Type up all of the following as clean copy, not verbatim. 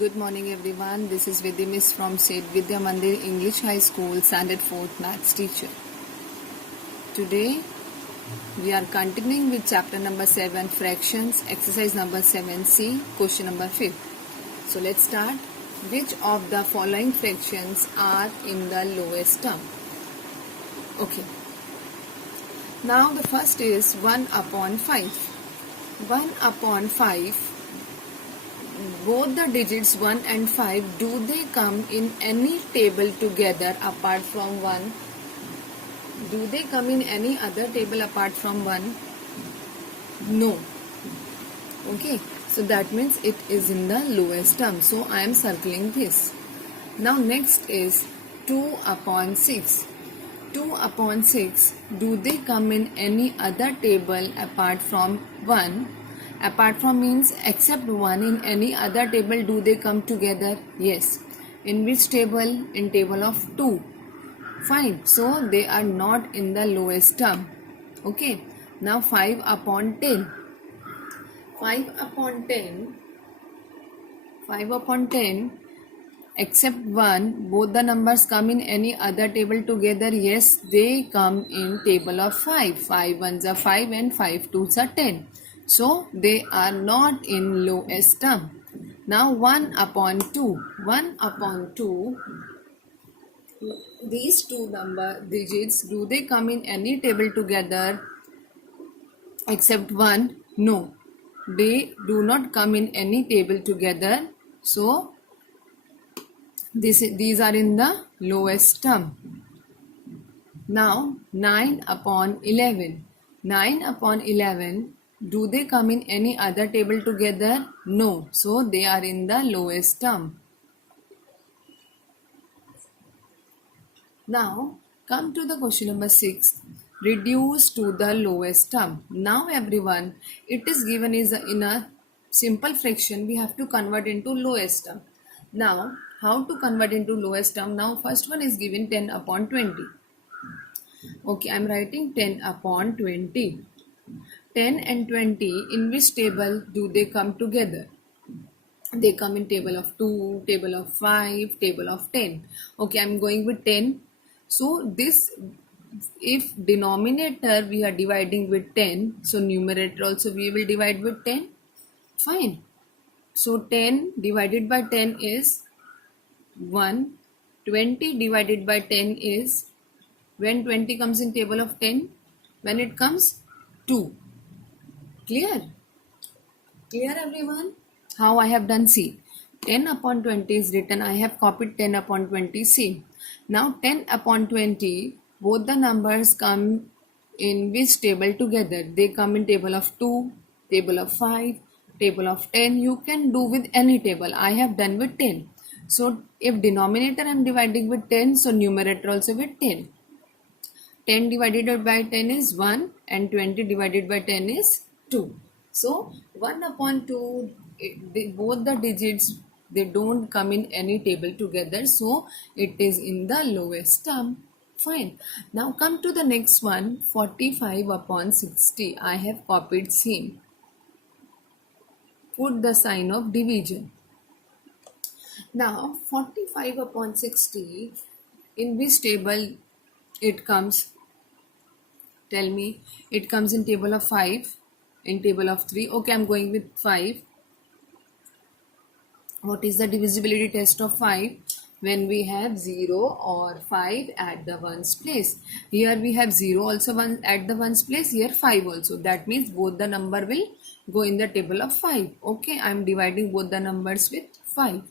Good morning everyone. This is Vidya Miss from St. Vidya Mandir English High School, Standard 4th Maths teacher. Today we are continuing with chapter number 7 fractions, exercise number 7C, question number 5. So let's start. Which of the following fractions are in the lowest term? Okay. Now the first is 1 upon 5. 1 upon 5. Both the digits 1 and 5, do they come in any table together apart from 1? Do they come in any other table apart from 1? No. Okay, so that means it is in the lowest term. So I am circling this. Now next is 2 upon 6. 2 upon 6, do they come in any other table apart from 1? Apart from means except 1, in any other table do they come together? Yes. In which table? In table of 2. Fine. So they are not in the lowest term. Okay. Now 5 upon 10. 5 upon 10. 5 upon 10. Except 1, both the numbers come in any other table together? Yes, they come in table of 5. 5 ones are 5 and 5 twos are 10. So they are not in lowest term. Now 1 upon 2. 1 upon 2. These two number digits, do they come in any table together except 1? No. They do not come in any table together. So these are in the lowest term. Now 9 upon 11. 9 upon 11. Do they come in any other table together? No. So they are in the lowest term. Now come to the question number 6. Reduce to the lowest term. Now everyone, it is given is in a simple fraction. We have to convert into lowest term. Now how to convert into lowest term? Now first one is given 10 upon 20. Okay, I am writing 10 upon 20. 10 and 20, in which table do they come together? They come in table of 2, table of 5, table of 10. Okay, I am going with 10. So this, if denominator we are dividing with 10, so numerator also we will divide with 10. Fine. So 10 divided by 10 is 1. 20 divided by 10 is, when 20 comes in table of 10, when it comes 2. Clear? Clear everyone? How I have done? See, 10 upon 20 is written. I have copied 10 upon 20. See, now 10 upon 20, both the numbers come in which table together? They come in table of 2, table of 5, table of 10. You can do with any table. I have done with 10. So if denominator I am dividing with 10, so numerator also with 10. 10 divided by 10 is 1 and 20 divided by 10 is 2. So 1 upon 2, both the digits, they don't come in any table together. So it is in the lowest term. Fine. Now come to the next one, 45 upon 60. I have copied same. Put the sign of division. Now 45 upon 60, in which table it comes? Tell me. It comes in table of 5, in table of 3. Okay, I'm going with 5. What is the divisibility test of 5? When we have 0 or 5 at the ones place. Here we have 0 also at the ones place. Here 5 also. That means both the number will go in the table of 5. Okay, I'm dividing both the numbers with 5.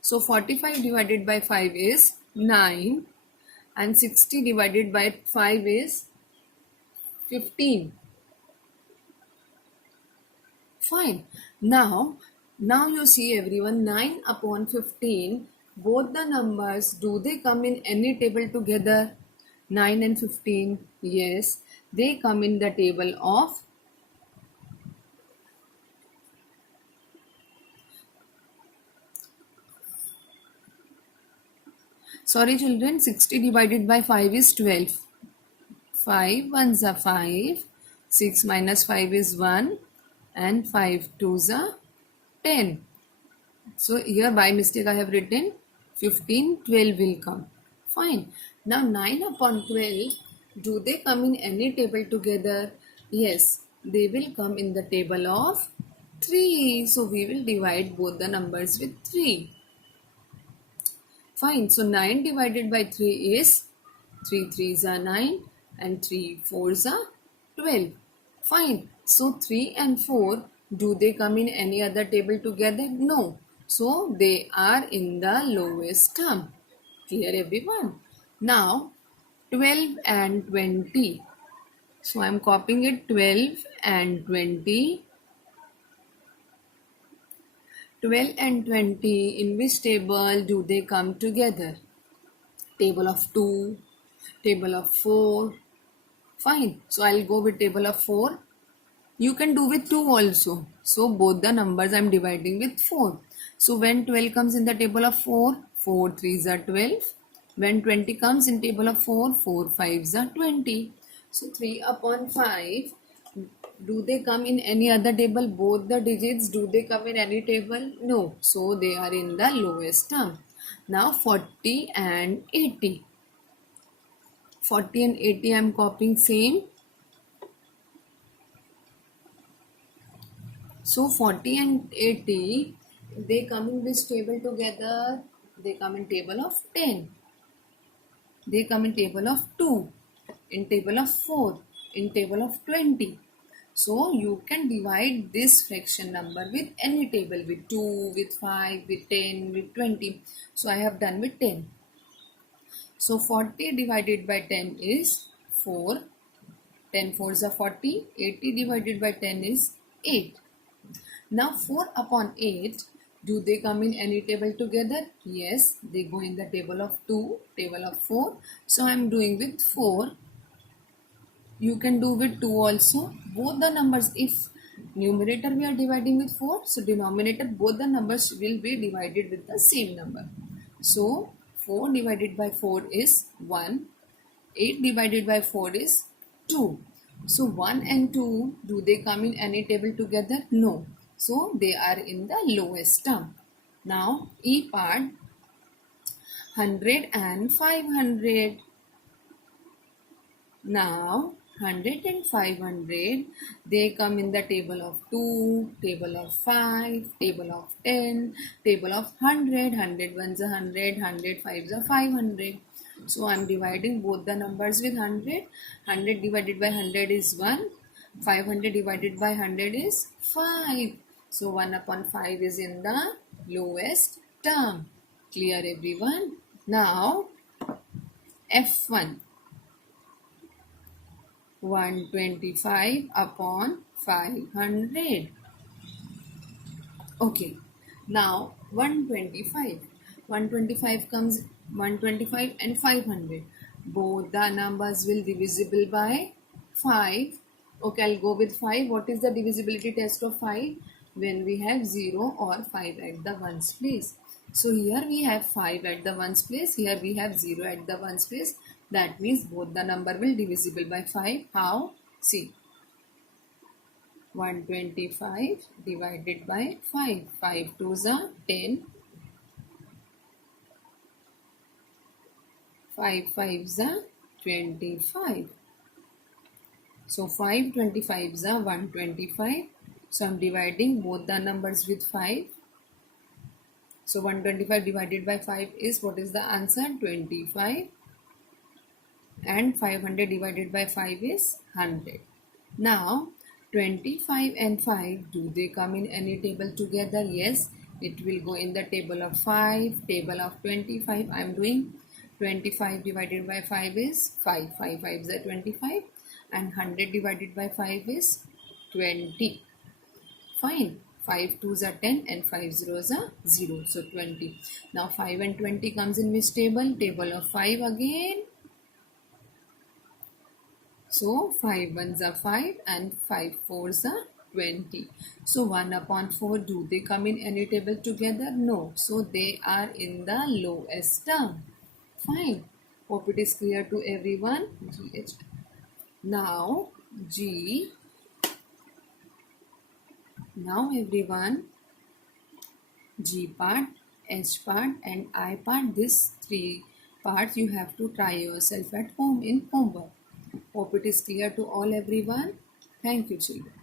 So 45 divided by 5 is 9. And 60 divided by 5 is 15. Fine. Now you see everyone, 9 upon 15, both the numbers, do they come in any table together? 9 and 15, yes, they come in the table of sorry children, 60 divided by 5 is 12. 5 ones are 5, 6 minus 5 is 1 and 5 twos are 10. So here by mistake I have written 15, 12 will come. Fine. Now 9 upon 12, do they come in any table together? Yes, they will come in the table of 3. So we will divide both the numbers with 3. Fine. So 9 divided by 3 is 3 threes are 9 and 3 fours are 12. Fine. So 3 and 4, do they come in any other table together? No. So they are in the lowest term. Clear everyone? Now 12 and 20. So I am copying it 12 and 20. 12 and 20, in which table do they come together? Table of 2, table of 4. Fine. So I'll go with table of 4. You can do with 2 also. So both the numbers I'm dividing with 4. So when 12 comes in the table of 4, 4 threes are 12. When 20 comes in table of 4, 4 fives are 20. So 3 upon 5, do they come in any other table? Both the digits, do they come in any table? No. So they are in the lowest term. Now 40 and 80. 40 and 80 I am copying same. So 40 and 80, they come in this table together. They come in table of 10. They come in table of 2. In table of 4. In table of 20. So you can divide this fraction number with any table, with 2, with 5, with 10, with 20. So I have done with 10. So 40 divided by 10 is 4. 10 fours are 40. 80 divided by 10 is 8. Now 4 upon 8, do they come in any table together? Yes, they go in the table of 2, table of 4. So I am doing with 4. You can do with 2 also. Both the numbers, if numerator we are dividing with 4, so denominator both the numbers will be divided with the same number. So 4 divided by 4 is 1. 8 divided by 4 is 2. So 1 and 2, do they come in any table together? No. So they are in the lowest term. Now E part, 100 and 500. Now 100 and 500, they come in the table of 2, table of 5, table of 10, table of 100. 100 ones are 100, 100 fives are 500. So I am dividing both the numbers with 100. 100 divided by 100 is 1. 500 divided by 100 is 5. So 1 upon 5 is in the lowest term. Clear everyone? Now F1. 125 upon 500. Okay. Now 125. 125 comes 125 and 500. Both the numbers will divisible by 5. Okay, I'll go with 5. What is the divisibility test of 5? When we have 0 or 5 at the ones place. So here we have 5 at the ones place. Here we have 0 at the ones place. That means both the number will divisible by 5. How? See. 125 divided by 5. 5 twos are 10. 5 fives are 25. So 5 25s are 125. So I am dividing both the numbers with 5. So 125 divided by 5 is, what is the answer? 25. And 500 divided by 5 is 100. Now 25 and 5, do they come in any table together? Yes, it will go in the table of 5, table of 25. I am doing 25 divided by 5 is 5. 5 5s are 25 and 100 divided by 5 is 20. Fine. 5 2s are 10 and 5 zeros are 0. So 20. Now 5 and 20 comes in which table? Table of 5 again. So 5 ones are 5 and 5 fours are 20. So 1 upon 4, do they come in any table together? No. So they are in the lowest term. Fine. Hope it is clear to everyone. GH. Now G. Now everyone, G part, H part and I part. These three parts you have to try yourself at home in homework. Hope it is clear to all everyone. Thank you children.